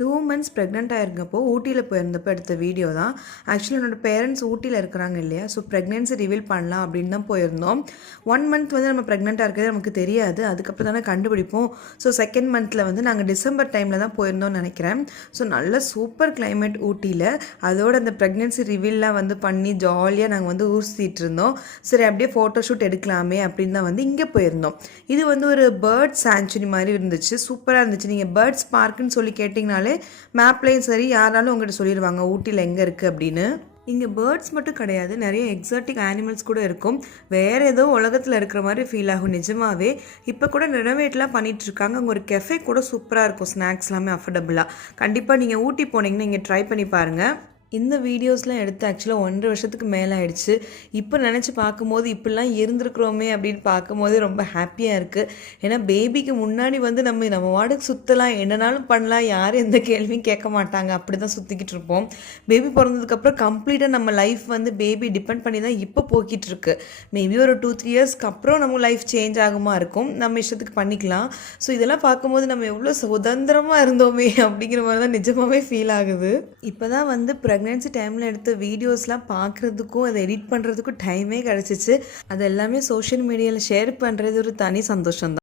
2 months pregnant ஆயிருக்கப்போ ஊட்டியில் போயிருந்தப்போ எடுத்த வீடியோ தான். ஆக்சுவலி என்னோட பேரண்ட்ஸ் ஊட்டியில் இருக்கிறாங்க இல்லையா, ஸோ ப்ரெக்னென்சி ரிவீல் பண்ணலாம் அப்படின்னு தான் போயிருந்தோம். 1 மந்த் வந்து நம்ம ப்ரெக்னெண்ட்டாக இருக்கிறது நமக்கு தெரியாது, அதுக்கப்புறம் தானே கண்டுபிடிப்போம். ஸோ செகண்ட் மந்தில் வந்து நாங்கள் டிசம்பர் டைமில் தான் போயிருந்தோம்னு நினைக்கிறேன். ஸோ நல்ல சூப்பர் கிளைமேட் ஊட்டியில். அதோட அந்த ப்ரெக்னென்சி ரிவீல்லாம் வந்து பண்ணி ஜாலியாக நாங்கள் வந்து ஊர் சுற்றிட்டு இருந்தோம். சரி அப்படியே ஃபோட்டோ ஷூட் எடுக்கலாமே அப்படின்னு தான் வந்து இங்கே போயிருந்தோம். இது வந்து ஒரு பேர்ட் சாங்சுரி மாதிரி இருந்துச்சு, சூப்பராக இருந்துச்சு. நீங்கள் பேர்ட்ஸ் பார்க்குன்னு சொல்லி கேட்டிங்கனாலே மேப்லேயும் சரி யாராலும் உங்கள்கிட்ட சொல்லிடுவாங்க ஊட்டியில் எங்கே இருக்குது அப்படின்னு. இங்கே பேர்ட்ஸ் மட்டும் கிடையாது, நிறைய எக்ஸாட்டிக் அனிமல்ஸ் கூட இருக்கும். வேறு ஏதோ உலகத்தில் இருக்கிற மாதிரி ஃபீல் ஆகும் நிஜமாவே. இப்போ கூட ரெனோவேட்லாம் பண்ணிகிட்ருக்காங்க. அங்கே ஒரு கெஃபே கூட சூப்பராக இருக்கும், ஸ்நாக்ஸ் எல்லாமே அஃபோர்டபுளாக. கண்டிப்பாக நீங்கள் ஊட்டி போனீங்கன்னா இங்கே ட்ரை பண்ணி பாருங்கள். இந்த வீடியோஸ்லாம் எடுத்து ஆக்சுவலாக 1.5 வருஷத்துக்கு மேலே ஆயிடுச்சு. இப்போ நினச்சி பார்க்கும்போது இப்படிலாம் இருந்திருக்கிறோமே அப்படின்னு பார்க்கும்போது ரொம்ப ஹாப்பியாக இருக்குது. ஏன்னா பேபிக்கு முன்னாடி வந்து நம்ம வாடகை சுற்றலாம், என்னனாலும் பண்ணலாம், யாரும் எந்த கேள்வியும் கேட்க மாட்டாங்க, அப்படி தான் சுற்றிக்கிட்டு இருப்போம். பேபி பிறந்ததுக்கப்புறம் கம்ப்ளீட்டாக நம்ம லைஃப் வந்து பேபி டிபெண்ட் பண்ணி தான் இப்போ போய்கிட்டு இருக்கு. மேபி ஒரு 2-3 இயர்ஸ்க்கு அப்புறம் நம்ம லைஃப் சேஞ்ச் ஆகுமா இருக்கும், நம்ம இஷ்டத்துக்கு பண்ணிக்கலாம். ஸோ இதெல்லாம் பார்க்கும்போது நம்ம எவ்வளோ சுதந்திரமாக இருந்தோமே அப்படிங்கிற மாதிரி தான் நிஜமாகவே ஃபீல் ஆகுது. இப்போ தான் வந்து ப்ரெக்னென்சி டைமில் எடுத்த வீடியோஸ்லாம் பார்க்குறதுக்கும் அதை எடிட் பண்ணுறதுக்கும் டைமே கிடச்சிச்சு. அது எல்லாமே சோஷியல் மீடியாவில் ஷேர் பண்ணுறது ஒரு தனி சந்தோஷம் தான்.